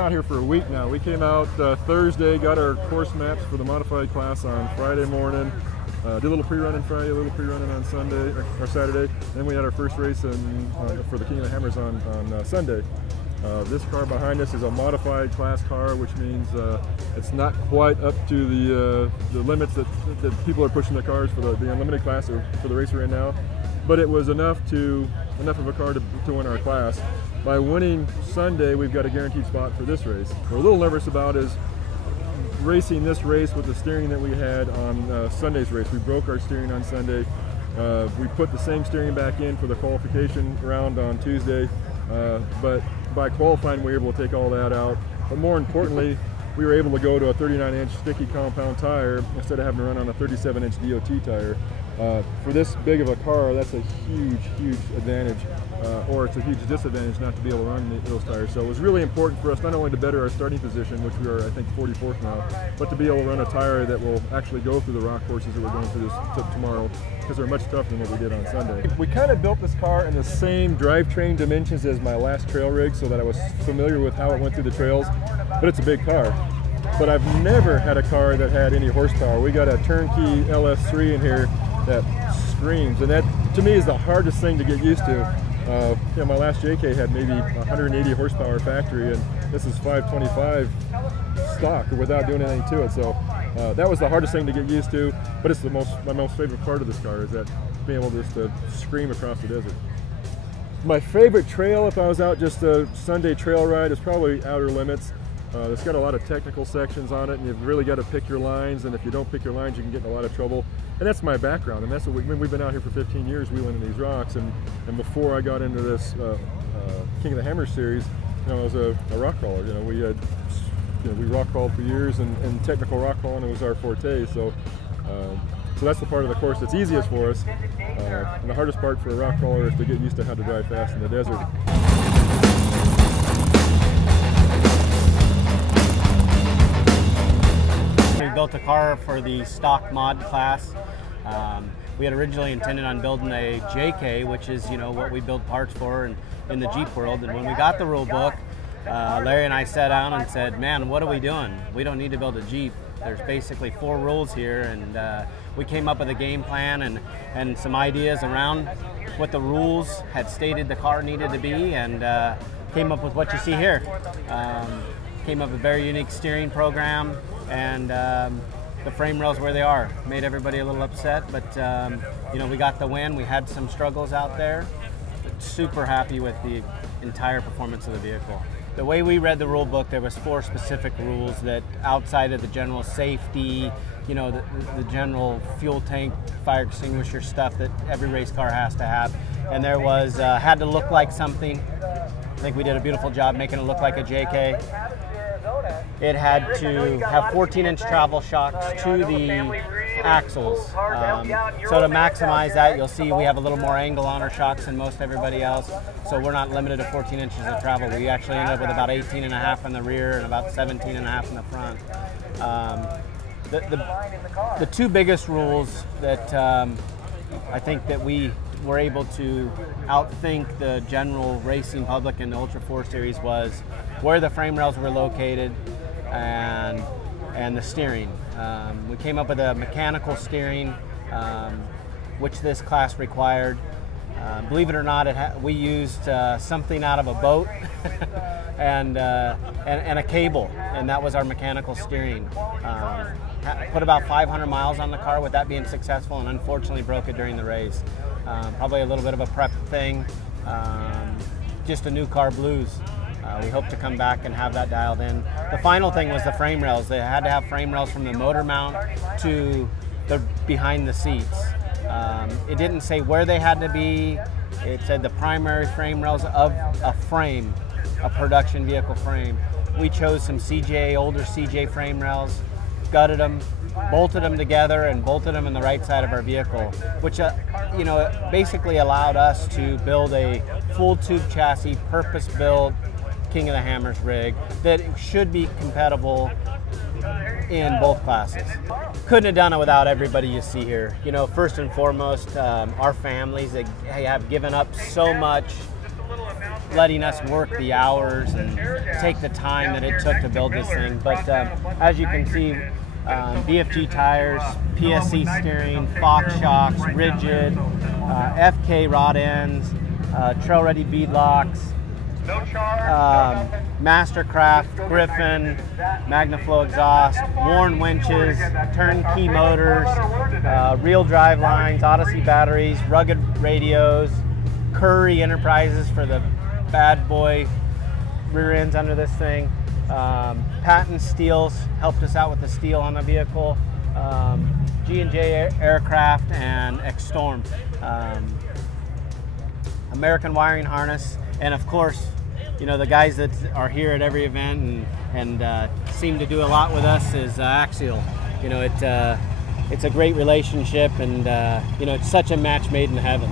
out here for a week now. We came out Thursday, got our course maps for the modified class on Friday morning. Did a little pre-running Friday, a little pre-running on Sunday or Saturday. Then we had our first race for the King of the Hammers on Sunday. This car behind us is a modified class car, which means it's not quite up to the limits that people are pushing the cars for the unlimited class or for the race we're in now. But it was enough of a car to win our class. By winning Sunday, we've got a guaranteed spot for this race. We're a little nervous about is racing this race with the steering that we had on Sunday's race. We broke our steering on Sunday. We put the same steering back in for the qualification round on Tuesday, but by qualifying we were able to take all that out. But more importantly, we were able to go to a 39-inch sticky compound tire instead of having to run on a 37-inch DOT tire. For this big of a car, that's a huge advantage, or it's a huge disadvantage not to be able to run those tires. So it was really important for us not only to better our starting position, which we are I think 44th now, but to be able to run a tire that will actually go through the rock courses that we're going through tomorrow, because they're much tougher than what we did on Sunday. We kind of built this car in the same drivetrain dimensions as my last trail rig so that I was familiar with how it went through the trails, but it's a big car. But I've never had a car that had any horsepower. We got a turnkey LS3 in here that screams, and that to me is the hardest thing to get used to. You know, my last JK had maybe 180 horsepower factory, and this is 525 stock without doing anything to it. So that was the hardest thing to get used to, but it's my most favorite part of this car is that being able just to scream across the desert. My favorite trail, if I was out just a Sunday trail ride, is probably Outer Limits. It's got a lot of technical sections on it, and you've really got to pick your lines, and if you don't pick your lines you can get in a lot of trouble. And that's my background, and that's what we've been out here for 15 years wheeling in these rocks, and before I got into this King of the Hammers series, you know, I was a rock crawler. You know, we rock crawled for years, and technical rock crawling was our forte. So that's the part of the course that's easiest for us, and the hardest part for a rock crawler is to get used to how to drive fast in the desert. We built a car for the stock mod class. We had originally intended on building a JK, which is, you know, what we build parts for in the Jeep world. And when we got the rule book, Larry and I sat down and said, man, what are we doing? We don't need to build a Jeep. There's basically 4 rules here, and we came up with a game plan and some ideas around what the rules had stated the car needed to be, and came up with what you see here. Came up with a very unique steering program, and the frame rails where they are. Made everybody a little upset, but you know, we got the win. We had some struggles out there, but super happy with the entire performance of the vehicle. The way we read the rule book, there was 4 specific rules that outside of the general safety, you know, the general fuel tank, fire extinguisher stuff that every race car has to have. And there was, had to look like something. I think we did a beautiful job making it look like a JK. It had to have 14-inch travel shocks to the axles. So to maximize that, you'll see we have a little more angle on our shocks than most everybody else. So we're not limited to 14 inches of travel. We actually ended up with about 18.5 in the rear and about 17.5 in the front. The 2 biggest rules that I think that we were able to outthink the general racing public in the Ultra 4 series was where the frame rails were located and the steering. We came up with a mechanical steering, which this class required. Believe it or not, we used something out of a boat and a cable, and that was our mechanical steering. Put about 500 miles on the car with that being successful, and unfortunately broke it during the race. Probably a little bit of a prep thing, just a new car blues. We hope to come back and have that dialed in. The final thing was the frame rails. They had to have frame rails from the motor mount to the behind the seats. It didn't say where they had to be. It said the primary frame rails of a frame, a production vehicle frame. We chose some older CJ frame rails, gutted them, bolted them together, and bolted them in the right side of our vehicle, which you know, basically allowed us to build a full tube chassis, purpose-built King of the Hammers rig that should be compatible in both classes. Couldn't have done it without everybody you see here. You know, first and foremost, our families that have given up so much letting us work the hours and take the time that it took to build this thing. But as you can see, BFG tires, PSC steering, Fox shocks, rigid, FK rod ends, trail ready bead locks, Mastercraft, Griffin, Magnaflow exhaust, Warn winches, turnkey motors, real drive lines, Odyssey batteries, rugged radios, Curry Enterprises for the bad boy rear ends under this thing. Patent steels helped us out with the steel on the vehicle. G&J Aircraft and Xstorm. American wiring harness, and of course, you know, the guys that are here at every event and seem to do a lot with us is Axial. You know, it's a great relationship, and you know, it's such a match made in heaven.